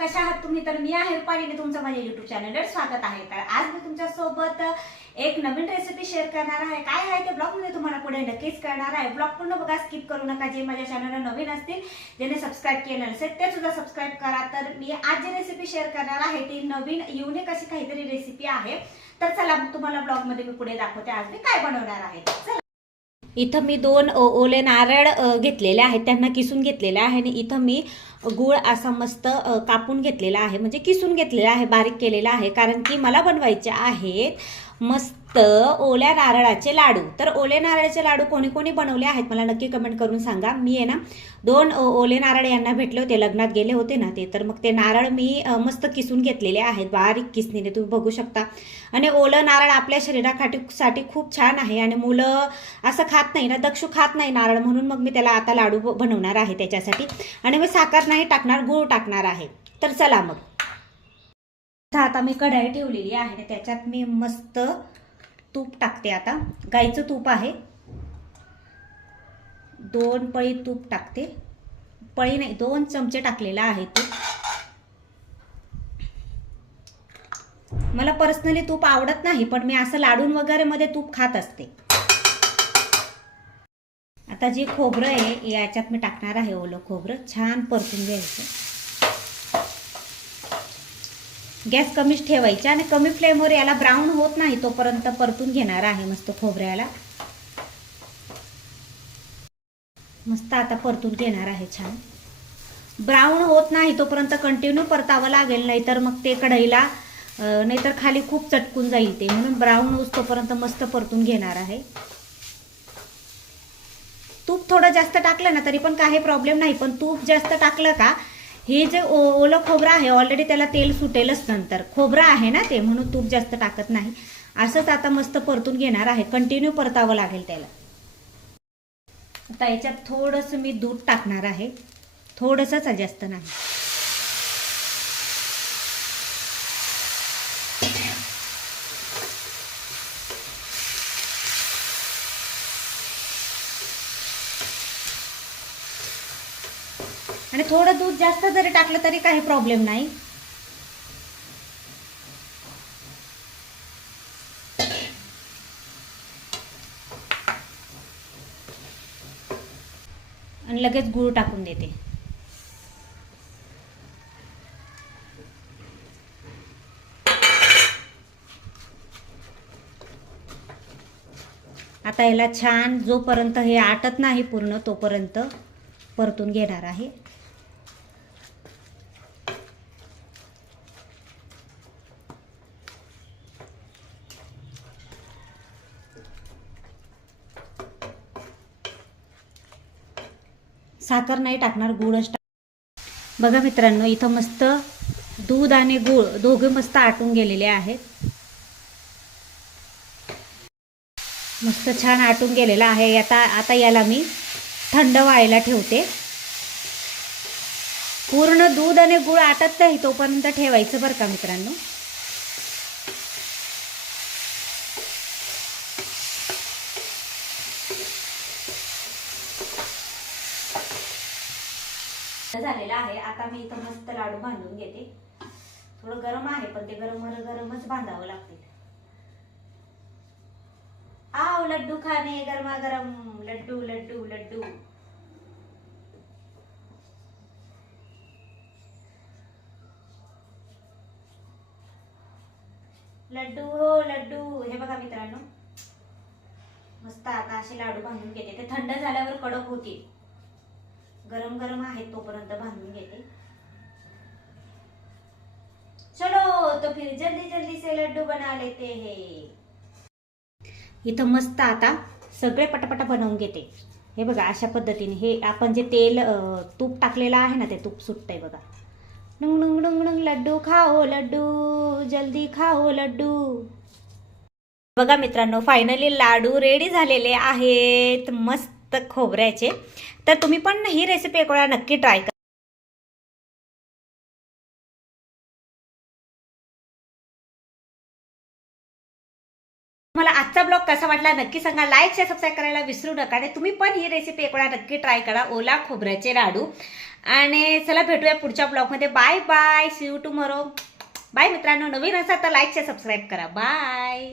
कशा आहात तुम्ही? तर मी आहे रुपालीने तुमचं माझ्या युट्यूब चॅनलवर स्वागत आहे. तर आज मी तुमच्यासोबत एक नवीन रेसिपी शेअर करणार आहे. काय आहे ते ब्लॉगमध्ये तुम्हाला पुढे नक्कीच करणार आहे. ब्लॉग पूर्ण बघा स्किप करू नका. जे माझ्या चॅनलला नवीन असतील ज्याने सबस्क्राईब केलं नसेल ते सुद्धा सबस्क्राईब करा. तर मी आज जे रेसिपी शेअर करणार आहे ती नवीन युनिक अशी काहीतरी रेसिपी आहे. तर चला मग तुम्हाला ब्लॉगमध्ये मी पुढे दाखवते. आज मी काय बनवणार आहे? चला. इथं मी दोन ओले नारळ घेतलेले आहेत. त्यांना किसून घेतलेले आहे आणि इथं मी गुळ असा मस्त कापून घेतलेला आहे. म्हणजे किसून घेतलेला आहे बारीक केलेला आहे. कारण की मला बनवायचे आहेत मस्त तर ओल्या नारळाचे लाडू. तर ओले नारळाचे लाडू कोणी कोणी बनवले आहेत? मला नक्की कमेंट करून सांगा. मी आहे ना दोन ओले नारळ यांना भेटले होते. लग्नात गेले होते ना ते. तर मग ते नारळ मी मस्त किसून घेतलेले आहेत. बारीक किसणीने तुम्ही बघू शकता. आणि ओलं नारळ आपल्या शरीरासाठी साठी खूप छान आहे. आणि मुलं असं खात नाही ना दक्षू खात नाही नारळ म्हणून मग मी त्याला आता लाडू बनवणार आहे त्याच्यासाठी. आणि मी साखर नाही टाकणार गूळ टाकणार आहे. तर चला मग. आता मी कढाई ठेवलेली आहे आणि त्याच्यात मी मस्त तूप टाकते आता. गाईचं तूप आहे. दोन पळी तूप टाकते. पळी नाही दोन चमचे टाकलेला आहे तूप. मला पर्सनली तूप आवडत नाही पण मी असं लाडून वगैरे मध्ये तूप खात असते. आता जे खोबरं आहे याच्यात मी टाकणार आहे ओलं खोबरं. छान परतून घ्यायचं. गॅस कमीच ठेवायचा आणि कमी फ्लेमवर याला ब्राऊन होत नाही तोपर्यंत परतून घेणार आहे मस्त खोबऱ्याला. मस्त आता परतून घेणार आहे छान. ब्राऊन होत नाही तोपर्यंत कंटिन्यू परतावं लागेल नाहीतर मग ते कढईला नाहीतर खाली खूप चटकून जाईल ते. म्हणून ब्राऊन होस तोपर्यंत मस्त परतून घेणार आहे. तूप थोडं जास्त टाकलं ना तरी पण काही प्रॉब्लेम नाही. पण तूप जास्त टाकलं का हे जे ओ- ओलं खोबरं आहे ऑलरेडी त्याला तेल सुटेलच नंतर. खोबरं आहे ना ते म्हणून तूप जास्त टाकत नाही. असंच आता मस्त परतून घेणार आहे. कंटिन्यू परतावं लागेल त्याला. आता याच्यात थोडंसं मी दूध टाकणार आहे. थोडंसंच जास्त नाही. आणि थोडं दूध जास्त जरी टाकलं तरी काही प्रॉब्लेम नाही. आणि लगेच गूळ टाकून देते. आता याला छान जोपर्यंत हे आटत नाही पूर्ण तोपर्यंत परतून घेणार आहे. साखर नाही टाकणार गुळच टाक. बघा मित्रांनो इथं मस्त दूध आणि गुळ दोघे मस्त आटून गेलेले आहेत. मस्त छान आटून गेलेला आहे. आता आता याला मी थंड व्हायला ठेवते. पूर्ण दूध आणि गुळ आटत नाही तोपर्यंत ठेवायचं बरं का मित्रांनो? झालेला आहे. आता मी इथं मस्त लाडू बांधून घेते. थोडं गरम आहे पण ते गरम गरमच बांधावं लागते आव लड्डू खाणे गरमा गरम लड्डू लड्डू लड्डू. लड्डू हो लड्डू. हे बघा मित्रांनो. मस्त आता असे लाडू बांधून घेते. ते थंड झाल्यावर कडक होतील. गरम गरम आहेत तोपर्यंत बांधून घेते. चलो तो फिर जल्दी जल्दी से लड्डू बना लेते हैं. इथं मस्त आता सगळे पटापटा बनवून घेते. हे बघा अशा पद्धतीने हे आपण जे तेल तूप टाकलेलं आहे ना ते तूप सुटतंय बघा. नुंग नुंग नुंग नुंग लड्डू खाओ लड्डू. जल्दी खाओ लड्डू. बघा मित्रांनो फायनली लाडू रेडी झालेले आहेत. मस्त खोबऱ्याचे. तर तुम्ही पण ही रेसिपी एक वेळा नक्की ट्राय करा. तुम्हाला आजचा ब्लॉग कसा वाटला नक्की सांगा. लाईक शेअर सबस्क्राईब करायला विसरू नका आणि तुम्ही पण ही रेसिपी एक वेळा नक्की ट्राय करा. ओला खोबऱ्याचे लाडू. आणि चला भेटूया पुढच्या ब्लॉगमध्ये bye bye see you tomorrow bye मित्रांनो. नवीन असा तर लाईक शेअर सबस्क्राईब करा. बाय